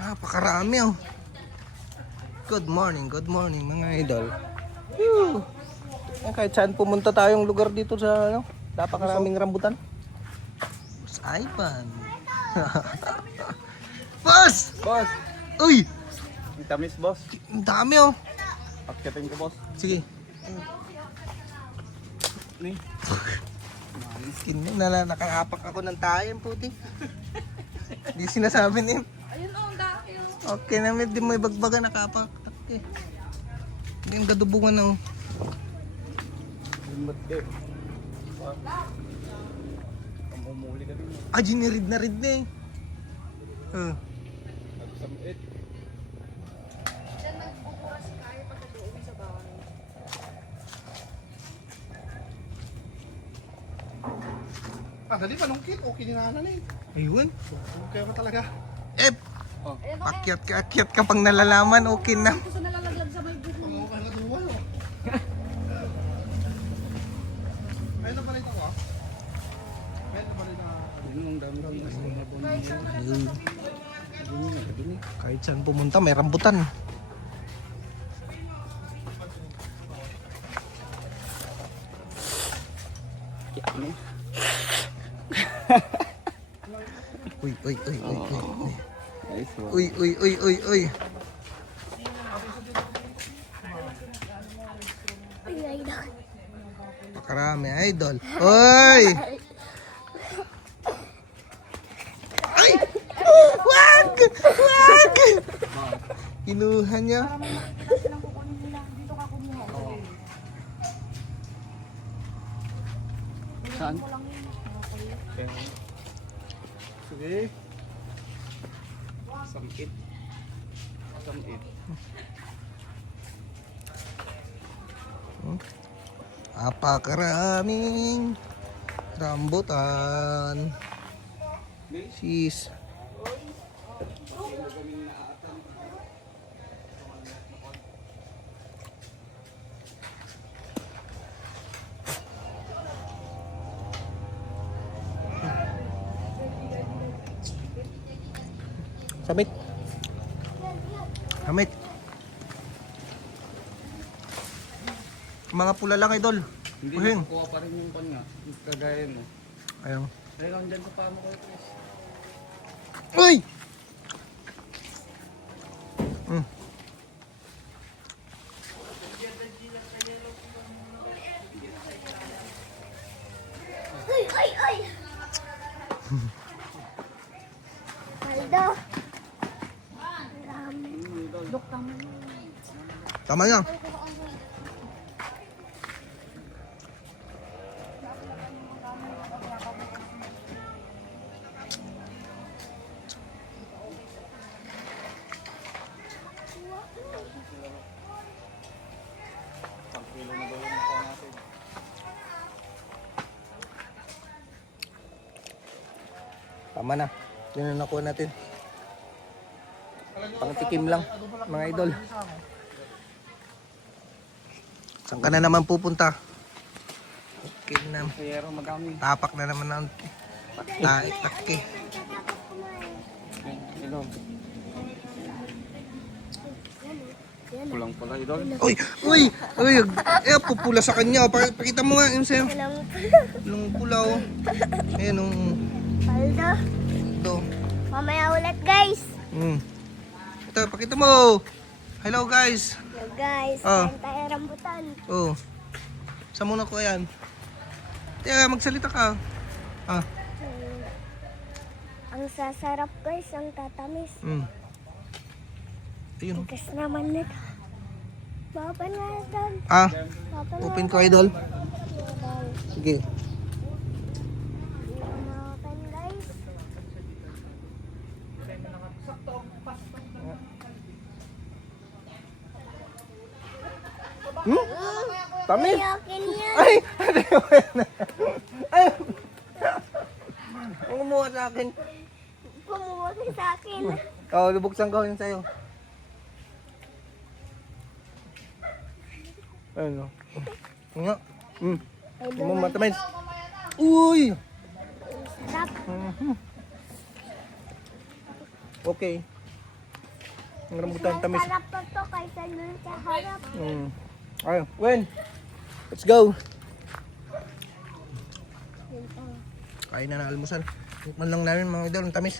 Napakarami oh. Good morning mga idol. Woo! Kahit saan pumunta tayong lugar dito sa ano, napakaraming rambutan. Boss Ivan. Boss! Boss! Uy! Ang tamis, boss. Ang dami oh. Akyatin ko, boss. Sige. Ni. Skin mo, nakahapak ako ng tayo puti. Hindi sinasabi ni. Ayun o, ang dami o. Okay na, di mo ibagbaga nakahapak. Okay. Hindi ang gadubungan na oh. Limot eh. Mamumuli ka rin. Ah, ginirid na rid na eh. Nagsamit. Diyan nagpupura si Kaya pag nag-uwi sa bahay. Dali pa nung kit. Okay din na eh. Ayun. Okay mo talaga. Eh, Oh. Ayun o, akyat ka pang nalalaman, okay na. gusto nalalaglag sa may buko. Oo, kaya natuwa no. Ayun na balita ko ah. Ayun na balita. Ayun ang dami ng Kahit saan pumunta, may rambutan. Uy. Nice one. Uy. Pakarami, idol. Uy! Ay! Wag! Kinuha niya. Saan? Sige. Samit. Apakaraming rambutan. Sis. Samit. Mga pula lang idol. Hindi Uhing. nakukuha pa rin yung kanya. Kagaya mo. Ayun. Kaya lang dyan sa pamo ko, Chris. Uy! Ay! Aldo! Tama na. Tama na. Yun ang nakuha natin. Pangtikim lang, mga idol. Saan ka na naman pupunta? Okay na. Kaya madami. Tapak na naman ang taik-taki. Hello. Kulang pala, idol. Uy! Pupula sa kanya. Pakita mo nga yun sa'yo. Alam mo Nung pula oh. Ayan nung Aldo! ito. Mamaya ulit guys! Ito, pakita mo. Hello guys. Hello guys! Oh. Kain tayo rambutan! Oh. Saan muna ko yan? Teka, magsalita ka. Ah. Ang sasarap guys, ang tatamis. Ayun. Tigas naman nito. Baba na doon. Ah, Baba na. open ko idol. Sige. Open guys. Tamis. Akin yan. Ay! Ay! Ang kumuha sa akin. Kumuha sa akin. Oh, lubuksan ko yun sa'yo. Ayun o. Nga. Mo matamis. Uy! Sarap. Okay. Ang rambutan tamis. Sarap pa to kaysa dun sa harap. Ayun, Gwen. Let's go. Kain na ng almusal. Tikman lang namin mga idol, ang tamis.